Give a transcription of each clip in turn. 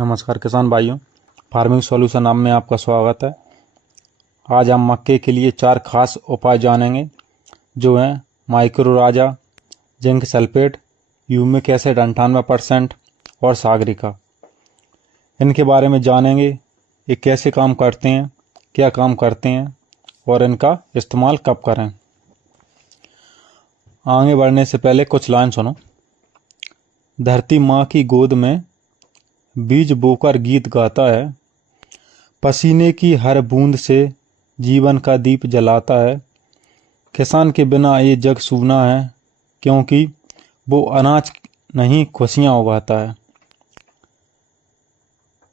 नमस्कार किसान भाइयों, फार्मिंग सॉल्यूशन नाम में आपका स्वागत है। आज हम मक्के के लिए 4 खास उपाय जानेंगे जो हैं माइक्रो राजा, जिंक सल्फेट, ह्यूमिक एसिड 98% और सागरिका। इनके बारे में जानेंगे, ये कैसे काम करते हैं, क्या काम करते हैं और इनका इस्तेमाल कब करें। आगे बढ़ने से पहले कुछ लाइन सुनो। धरती माँ की गोद में बीज बोकर गीत गाता है, पसीने की हर बूंद से जीवन का दीप जलाता है। किसान के बिना ये जग सूना है, क्योंकि वो अनाज नहीं खुशियाँ उगाता है।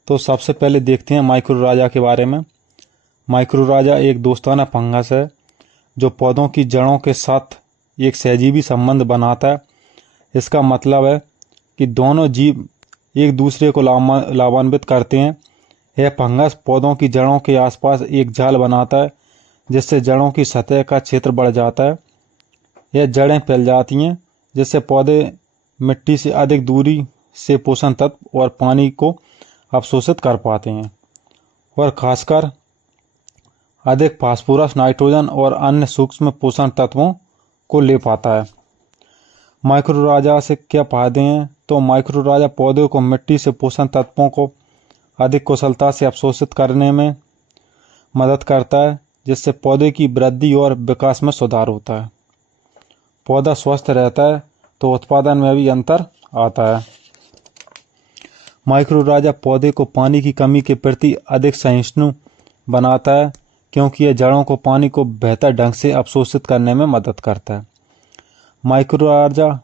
तो सबसे पहले देखते हैं माइक्रो राजा के बारे में। माइक्रो राजा एक दोस्ताना फंगस है जो पौधों की जड़ों के साथ एक सहजीवी संबंध बनाता है। इसका मतलब है कि दोनों जीव एक दूसरे को लाभान्वित करते हैं। यह फंगस पौधों की जड़ों के आसपास एक जाल बनाता है, जिससे जड़ों की सतह का क्षेत्र बढ़ जाता है। यह जड़ें फैल जाती हैं, जिससे पौधे मिट्टी से अधिक दूरी से पोषण तत्व और पानी को अवशोषित कर पाते हैं और खासकर अधिक फास्फोरस, नाइट्रोजन और अन्य सूक्ष्म पोषण तत्वों को ले पाता है। माइक्रो राजा से क्या फायदे हैं? तो माइक्रो राजा पौधे को मिट्टी से पोषण तत्वों को अधिक कुशलता से अवशोषित करने में मदद करता है, जिससे पौधे की वृद्धि और विकास में सुधार होता है। पौधा स्वस्थ रहता है तो उत्पादन में भी अंतर आता है। माइक्रो राजा पौधे को पानी की कमी के प्रति अधिक सहिष्णु बनाता है, क्योंकि यह जड़ों को पानी को बेहतर ढंग से अवशोषित करने में मदद करता है। माइक्रो राजा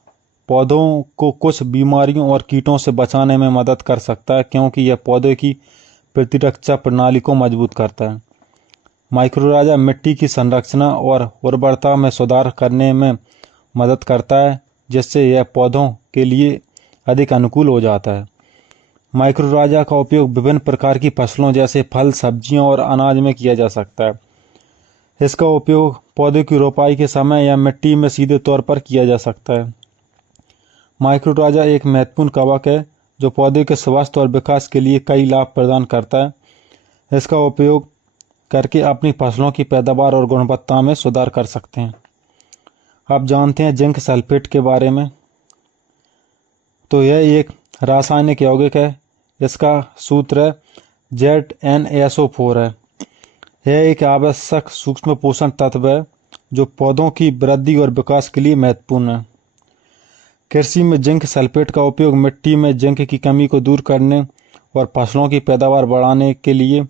पौधों को कुछ बीमारियों और कीटों से बचाने में मदद कर सकता है, क्योंकि यह पौधे की प्रतिरक्षा प्रणाली को मजबूत करता है। माइक्रो राजा मिट्टी की संरचना और उर्वरता में सुधार करने में मदद करता है, जिससे यह पौधों के लिए अधिक अनुकूल हो जाता है। माइक्रो राजा का उपयोग विभिन्न प्रकार की फसलों जैसे फल, सब्जियों और अनाज में किया जा सकता है। इसका उपयोग पौधे की रोपाई के समय या मिट्टी में सीधे तौर पर किया जा सकता है। माइक्रो राजा एक महत्वपूर्ण कवक है जो पौधे के स्वास्थ्य और विकास के लिए कई लाभ प्रदान करता है। इसका उपयोग करके अपनी फसलों की पैदावार और गुणवत्ता में सुधार कर सकते हैं। अब जानते हैं जिंक सल्फेट के बारे में। तो यह एक रासायनिक यौगिक है। इसका सूत्र ZnSO4 है। यह एक आवश्यक सूक्ष्म पोषण तत्व है जो पौधों की वृद्धि और विकास के लिए महत्वपूर्ण है। कृषि में जिंक सल्फेट का उपयोग मिट्टी में जिंक की कमी को दूर करने और फसलों की पैदावार बढ़ाने के लिए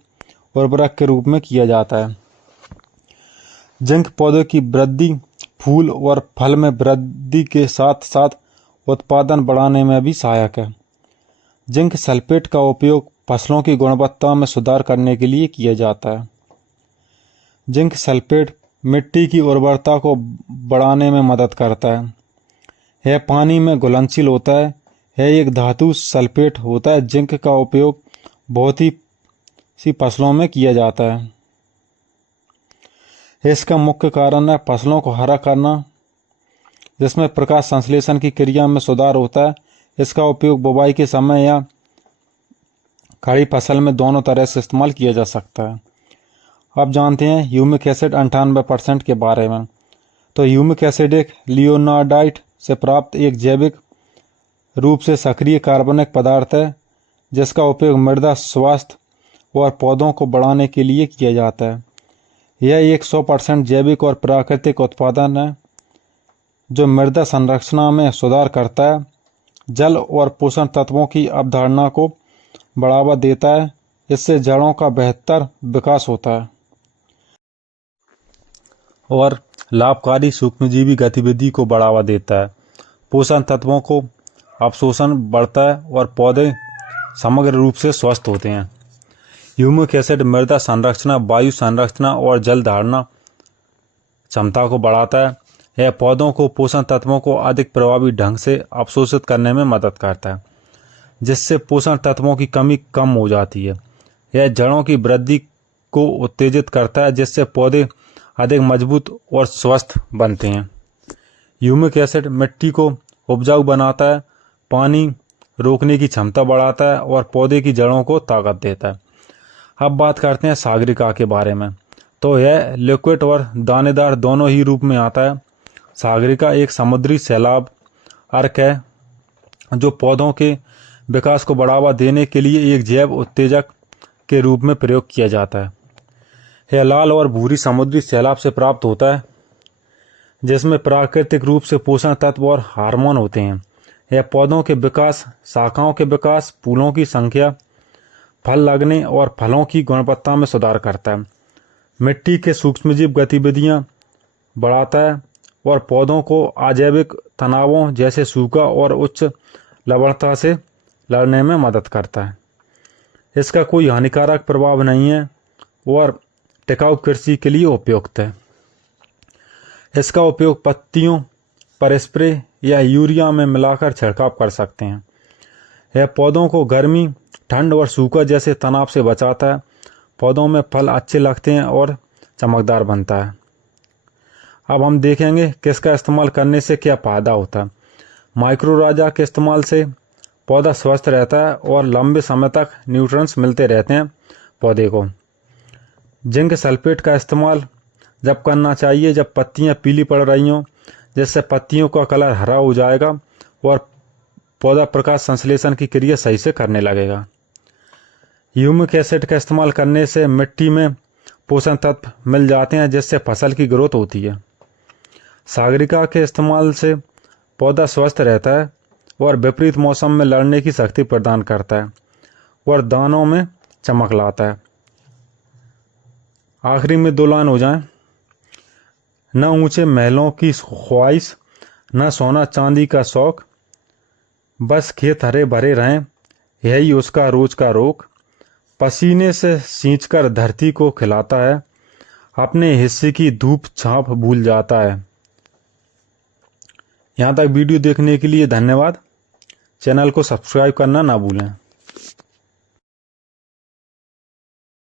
उर्वरक के रूप में किया जाता है। जिंक पौधों की वृद्धि, फूल और फल में वृद्धि के साथ साथ उत्पादन बढ़ाने में भी सहायक है। जिंक सल्फेट का उपयोग फसलों की गुणवत्ता में सुधार करने के लिए किया जाता है। जिंक सल्फेट मिट्टी की उर्वरता को बढ़ाने में मदद करता है। यह पानी में घुलनशील होता है। यह एक धातु सल्फेट होता है। जिंक का उपयोग बहुत सी फसलों में किया जाता है। इसका मुख्य कारण है फसलों को हरा करना, जिसमें प्रकाश संश्लेषण की क्रिया में सुधार होता है। इसका उपयोग बुवाई के समय या खड़ी फसल में दोनों तरह से इस्तेमाल किया जा सकता है। अब जानते हैं ह्यूमिक एसिड 98% के बारे में। तो ह्यूमिक एसिड एक लियोनार्डाइट से प्राप्त एक जैविक रूप से सक्रिय कार्बनिक पदार्थ है, जिसका उपयोग मृदा स्वास्थ्य और पौधों को बढ़ाने के लिए किया जाता है। यह एक 100% जैविक और प्राकृतिक उत्पादन है जो मृदा संरचना में सुधार करता है, जल और पोषण तत्वों की अवधारणा को बढ़ावा देता है। इससे जड़ों का बेहतर विकास होता है और लाभकारी सूक्ष्मजीवी गतिविधि को बढ़ावा देता है। पोषण तत्वों को अवशोषण बढ़ता है और पौधे समग्र रूप से स्वस्थ होते हैं। ह्यूमिक एसिड मृदा संरचना, वायु संरचना और जल धारण क्षमता को बढ़ाता है। यह पौधों को पोषण तत्वों को अधिक प्रभावी ढंग से अवशोषित करने में मदद करता है, जिससे पोषण तत्वों की कमी कम हो जाती है। यह जड़ों की वृद्धि को उत्तेजित करता है, जिससे पौधे अधिक मजबूत और स्वस्थ बनते हैं। ह्यूमिक एसिड मिट्टी को उपजाऊ बनाता है। पानी रोकने की क्षमता बढ़ाता है और पौधे की जड़ों को ताकत देता है। अब बात करते हैं सागरिका के बारे में। तो यह लिक्विड और दानेदार दोनों ही रूप में आता है। सागरिका एक समुद्री सैलाब अर्क है जो पौधों के विकास को बढ़ावा देने के लिए एक जैव उत्तेजक के रूप में प्रयोग किया जाता है। यह लाल और भूरी समुद्री सैलाब से प्राप्त होता है जिसमें प्राकृतिक रूप से पोषण तत्व और हार्मोन होते हैं। यह पौधों के विकास, शाखाओं के विकास, फूलों की संख्या, फल लगने और फलों की गुणवत्ता में सुधार करता है। मिट्टी के सूक्ष्मजीव गतिविधियां बढ़ाता है और पौधों को अजैविक तनावों जैसे सूखा और उच्च लवणता से लड़ने में मदद करता है। इसका कोई हानिकारक प्रभाव नहीं है और टिकाऊ कृषि के लिए उपयुक्त है। इसका उपयोग पत्तियों पर स्प्रे या यूरिया में मिलाकर छिड़काव कर सकते हैं। यह पौधों को गर्मी, ठंड और सूखा जैसे तनाव से बचाता है। पौधों में फल अच्छे लगते हैं और चमकदार बनता है। अब हम देखेंगे किसका इस्तेमाल करने से क्या फ़ायदा होता है। माइक्रोराजा के इस्तेमाल से पौधा स्वस्थ रहता है और लंबे समय तक न्यूट्रिएंट्स मिलते रहते हैं पौधे को। जिंक सल्फेट का इस्तेमाल जब करना चाहिए जब पत्तियां पीली पड़ रही हों, जिससे पत्तियों का कलर हरा हो जाएगा और पौधा प्रकाश संश्लेषण की क्रिया सही से करने लगेगा। ह्यूमिक एसिड का इस्तेमाल करने से मिट्टी में पोषण तत्व मिल जाते हैं जिससे फसल की ग्रोथ होती है। सागरिका के इस्तेमाल से पौधा स्वस्थ रहता है और विपरीत मौसम में लड़ने की शक्ति प्रदान करता है और दानों में चमक लाता है। आखिरी में 2 लाइन हो जाएं। न ऊंचे महलों की ख्वाहिश, न सोना चांदी का शौक, बस खेत हरे भरे रहें, यही उसका रोज का रोक। पसीने से सींचकर धरती को खिलाता है, अपने हिस्से की धूप छांव भूल जाता है। यहाँ तक वीडियो देखने के लिए धन्यवाद। चैनल को सब्सक्राइब करना ना भूलें।